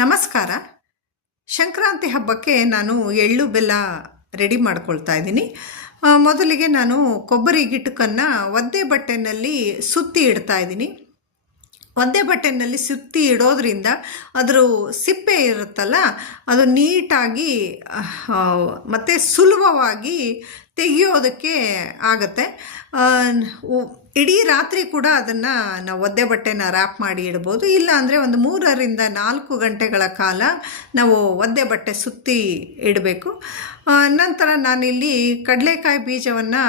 ನಮಸ್ಕಾರ. ಸಂಕ್ರಾಂತಿ ಹಬ್ಬಕ್ಕೆ ನಾನು ಎಳ್ಳು ಬೆಲ್ಲ ರೆಡಿ ಮಾಡ್ಕೊಳ್ತಾ ಇದ್ದೀನಿ. ಮೊದಲಿಗೆ ನಾನು ಕೊಬ್ಬರಿ ಗಿಟಕನ್ನು ಒದ್ದೆ ಬಟ್ಟೆನಲ್ಲಿ ಸುತ್ತಿ ಇಡ್ತಾ ಇದ್ದೀನಿ. ಒದ್ದೆ ಬಟ್ಟೆನಲ್ಲಿ ಸುತ್ತಿ ಇಡೋದ್ರಿಂದ ಅದರ ಸಿಪ್ಪೆ ಇರುತ್ತಲ್ಲ, ಅದು ನೀಟಾಗಿ ಮತ್ತು ಸುಲಭವಾಗಿ ತೆಗೆಯೋದಕ್ಕೆ ಆಗತ್ತೆ. ಇಡೀ ರಾತ್ರಿ ಕೂಡ ಅದನ್ನು ನಾವು ಒದ್ದೆ ಬಟ್ಟೆನ ರ್ಯಾಪ್ ಮಾಡಿ ಇಡ್ಬೋದು. ಇಲ್ಲ ಅಂದರೆ ಒಂದು ಮೂರರಿಂದ ನಾಲ್ಕು ಗಂಟೆಗಳ ಕಾಲ ನಾವು ಒದ್ದೆ ಬಟ್ಟೆ ಸುತ್ತಿ ಇಡಬೇಕು. ನಂತರ ನಾನಿಲ್ಲಿ ಕಡಲೆಕಾಯಿ ಬೀಜವನ್ನು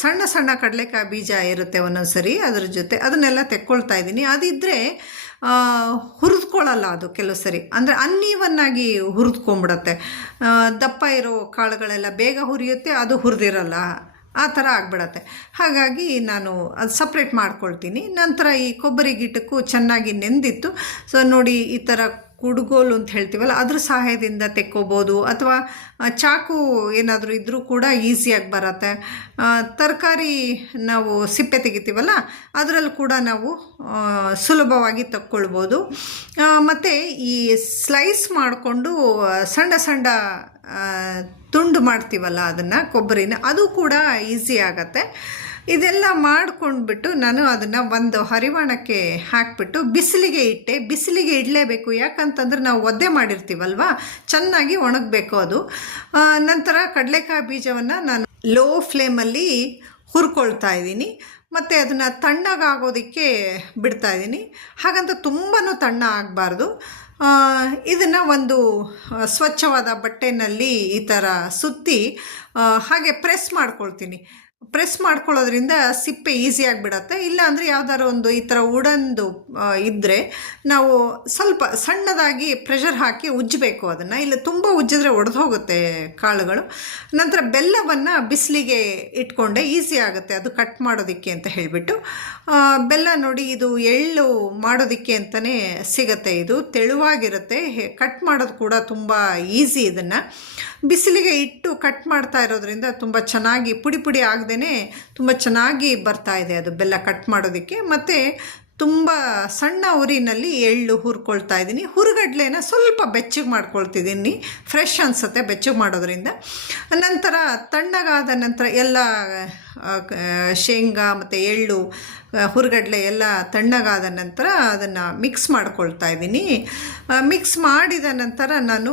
ಸಣ್ಣ ಸಣ್ಣ ಕಡಲೆಕಾಯಿ ಬೀಜ ಇರುತ್ತೆ ಒಂದೊಂದು ಸರಿ ಅದ್ರ ಜೊತೆ ಅದನ್ನೆಲ್ಲ ತೆಕ್ಕೊಳ್ತಾ ಇದ್ದೀನಿ. ಅದಿದ್ದರೆ ಹುರಿದ್ಕೊಳ್ಳಲ್ಲ ಅದು ಕೆಲವು ಸರಿ. ಅಂದರೆ ಅನ್ನೀವನ್ನಾಗಿ ಹುರಿದ್ಕೊಂಬಿಡತ್ತೆ ದಪ್ಪ ಇರೋ ಕಾಳುಗಳೆಲ್ಲ ಬೇಗ ಹುರಿಯುತ್ತೆ, ಅದು ಹುರಿದಿರಲ್ಲ. ಆ ಥರ ಆಗ್ಬಿಡತ್ತೆ. ಹಾಗಾಗಿ ನಾನು ಅದು ಸಪ್ರೇಟ್ ಮಾಡ್ಕೊಳ್ತೀನಿ. ನಂತರ ಈ ಕೊಬ್ಬರಿ ಗಿಟಕ್ಕೂ ಚೆನ್ನಾಗಿ ನೆಂದಿತ್ತು. ಸೊ ನೋಡಿ ಈ ಥರ ಕುಡುಗೋಲು ಅಂತ ಹೇಳ್ತೀವಲ್ಲ, ಅದ್ರ ಸಹಾಯದಿಂದ ತೆಕ್ಕೋಬೋದು. ಅಥವಾ ಚಾಕು ಏನಾದರೂ ಇದ್ದರೂ ಕೂಡ ಈಸಿಯಾಗಿ ಬರುತ್ತೆ. ತರಕಾರಿ ನಾವು ಸಿಪ್ಪೆ ತೆಗಿತೀವಲ್ಲ, ಅದರಲ್ಲಿ ಕೂಡ ನಾವು ಸುಲಭವಾಗಿ ತಕ್ಕೊಳ್ಬೋದು. ಮತ್ತು ಈ ಸ್ಲೈಸ್ ಮಾಡಿಕೊಂಡು ಸಣ್ಣ ಸಣ್ಣ ತುಂಡು ಮಾಡ್ತೀವಲ್ಲ ಅದನ್ನು, ಕೊಬ್ಬರಿನ, ಅದು ಕೂಡ ಈಸಿ ಆಗತ್ತೆ. ಇದೆಲ್ಲ ಮಾಡ್ಕೊಂಡ್ಬಿಟ್ಟು ನಾನು ಅದನ್ನು ಒಂದು ಹರಿವಾಣಕ್ಕೆ ಹಾಕಿಬಿಟ್ಟು ಬಿಸಿಲಿಗೆ ಇಟ್ಟೆ. ಬಿಸಿಲಿಗೆ ಇಡಲೇಬೇಕು. ಯಾಕಂತಂದ್ರೆ ನಾವು ಒದ್ದೆ ಮಾಡಿರ್ತೀವಲ್ವ? ಚೆನ್ನಾಗಿ ಒಣಗಬೇಕು ಅದು. ನಂತರ ಕಡಲೆಕಾಯಿ ಬೀಜವನ್ನು ನಾನು ಲೋ ಫ್ಲೇಮಲ್ಲಿ ಹುರ್ಕೊಳ್ತಾ ಇದ್ದೀನಿ. ಮತ್ತು ಅದನ್ನು ತಣ್ಣಗಾಗೋದಕ್ಕೆ ಬಿಡ್ತಾ ಇದ್ದೀನಿ. ಹಾಗಂತ ತುಂಬಾ ತಣ್ಣ ಆಗಬಾರ್ದು. ಇದನ್ನು ಒಂದು ಸ್ವಚ್ಛವಾದ ಬಟ್ಟೆನಲ್ಲಿ ಈ ಥರ ಸುತ್ತಿ ಹಾಗೆ ಪ್ರೆಸ್ ಮಾಡ್ಕೊಳ್ತೀನಿ. ಪ್ರೆಸ್ ಮಾಡ್ಕೊಳ್ಳೋದ್ರಿಂದ ಸಿಪ್ಪೆ ಈಸಿಯಾಗಿ ಬಿಡತ್ತೆ ಇಲ್ಲ ಅಂದರೆ ಯಾವ್ದಾದ್ರು ಒಂದು ಈ ಥರ ಉಡಂದು ಇದ್ದರೆ ನಾವು ಸ್ವಲ್ಪ ಸಣ್ಣದಾಗಿ ಪ್ರೆಷರ್ ಹಾಕಿ ಉಜ್ಜಬೇಕು ಅದನ್ನು. ಇಲ್ಲ ತುಂಬ ಉಜ್ಜಿದ್ರೆ ಒಡೆದು ಹೋಗುತ್ತೆ ಕಾಳುಗಳು. ನಂತರ ಬೆಲ್ಲವನ್ನು ಬಿಸಿಲಿಗೆ ಇಟ್ಕೊಂಡೆ ಈಸಿ ಆಗುತ್ತೆ ಅದು ಕಟ್ ಮಾಡೋದಕ್ಕೆ ಅಂತ ಹೇಳಿಬಿಟ್ಟು. ಬೆಲ್ಲ ನೋಡಿ ಇದು ಎಳ್ಳು ಮಾಡೋದಕ್ಕೆ ಅಂತಲೇ ಸಿಗುತ್ತೆ ಇದು. ತೆಳುವಾಗಿರುತ್ತೆ. ಕಟ್ ಮಾಡೋದು ಕೂಡ ತುಂಬ ಈಸಿ ಇದನ್ನು. ಬಿಸಿಲಿಗೆ ಇಟ್ಟು ಕಟ್ ಮಾಡ್ತಾ ಇರೋದ್ರಿಂದ ತುಂಬ ಚೆನ್ನಾಗಿ ಪುಡಿ ಪುಡಿ ಆಗದೇ ತುಂಬ ಚೆನ್ನಾಗಿ ಬರ್ತಾ ಇದೆ ಅದು ಬೆಲ್ಲ ಕಟ್ ಮಾಡೋದಕ್ಕೆ. ಮತ್ತು ತುಂಬ ಸಣ್ಣ ಉರಿನಲ್ಲಿ ಎಳ್ಳು ಹುರ್ಕೊಳ್ತಾ ಇದ್ದೀನಿ. ಹುರುಗಡ್ಲೆನ ಸ್ವಲ್ಪ ಬೆಚ್ಚಗೆ ಮಾಡ್ಕೊಳ್ತಿದ್ದೀನಿ. ಫ್ರೆಶ್ ಅನಿಸುತ್ತೆ ಬೆಚ್ಚಗೆ ಮಾಡೋದ್ರಿಂದ. ನಂತರ ತಣ್ಣಗಾದ ನಂತರ ಎಲ್ಲ ಶೇಂಗಾ ಮತ್ತು ಎಳ್ಳು ಹುರುಗಡಲೆ ಎಲ್ಲ ತಣ್ಣಗಾದ ನಂತರ ಅದನ್ನು ಮಿಕ್ಸ್ ಮಾಡ್ಕೊಳ್ತಾ ಇದ್ದೀನಿ. ಮಿಕ್ಸ್ ಮಾಡಿದ ನಂತರ ನಾನು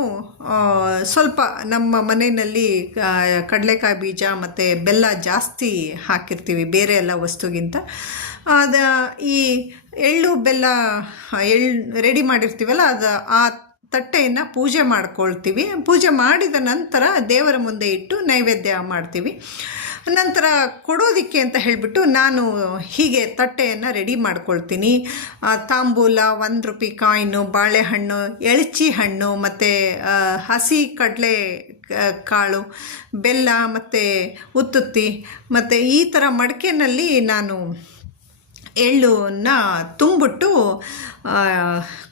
ಸ್ವಲ್ಪ ನಮ್ಮ ಮನೆಯಲ್ಲಿ ಕಡಲೆಕಾಯಿ ಬೀಜ ಮತ್ತು ಬೆಲ್ಲ ಜಾಸ್ತಿ ಹಾಕಿರ್ತೀವಿ, ಬೇರೆ ಎಲ್ಲ ವಸ್ತುಗಿಂತ. ಅದ, ಈ ಎಳ್ಳು, ಬೆಲ್ಲ ಎಳ್ಳು ರೆಡಿ ಮಾಡಿರ್ತೀವಲ್ಲ, ಅದು, ಆ ತಟ್ಟೆಯನ್ನು ಪೂಜೆ ಮಾಡ್ಕೊಳ್ತೀವಿ. ಪೂಜೆ ಮಾಡಿದ ನಂತರ ದೇವರ ಮುಂದೆ ಇಟ್ಟು ನೈವೇದ್ಯ ಮಾಡ್ತೀವಿ. ನಂತರ ಕೊಡೋದಕ್ಕೆ ಅಂತ ಹೇಳಿಬಿಟ್ಟು ನಾನು ಹೀಗೆ ತಟ್ಟೆಯನ್ನು ರೆಡಿ ಮಾಡ್ಕೊಳ್ತೀನಿ. ತಾಂಬೂಲ ಒಂದು ರೂಪಿ ಕಾಯಿನು, ಬಾಳೆಹಣ್ಣು, ಎಳಚಿ ಹಣ್ಣು, ಮತ್ತು ಹಸಿ ಕಡಲೆ ಕಾಳು, ಬೆಲ್ಲ, ಮತ್ತು, ಉತ್ತುತ್ತಿ, ಮತ್ತು ಈ ಥರ ಮಡಿಕೆನಲ್ಲಿ ನಾನು ಎಳ್ಳನ್ನ ತುಂಬಿಟ್ಟು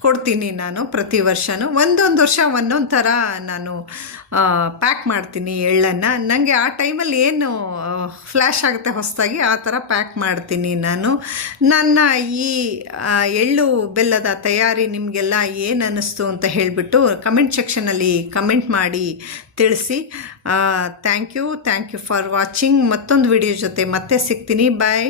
ಕೊಡ್ತೀನಿ ನಾನು ಪ್ರತಿ ವರ್ಷವೂ ಒಂದೊಂದು ವರ್ಷ ಒಂದೊಂದು ಥರ ನಾನು ಪ್ಯಾಕ್ ಮಾಡ್ತೀನಿ ಎಳ್ಳನ್ನು. ನನಗೆ ಆ ಟೈಮಲ್ಲಿ ಏನು ಫ್ಲ್ಯಾಶ್ ಆಗುತ್ತೆ ಹೊಸದಾಗಿ, ಆ ಥರ ಪ್ಯಾಕ್ ಮಾಡ್ತೀನಿ ನಾನು. ನನ್ನ ಈ ಎಳ್ಳು ಬೆಲ್ಲದ ತಯಾರಿ ನಿಮಗೆಲ್ಲ ಏನು ಅನ್ನಿಸ್ತು ಅಂತ ಹೇಳಿಬಿಟ್ಟು ಕಮೆಂಟ್ ಸೆಕ್ಷನಲ್ಲಿ ಕಮೆಂಟ್ ಮಾಡಿ ತಿಳಿಸಿ. Thank you thank you for watching. ಮತ್ತೊಂದು ವಿಡಿಯೋ ಜೊತೆ ಮತ್ತೆ ಸಿಗ್ತೀನಿ. ಬಾಯ್.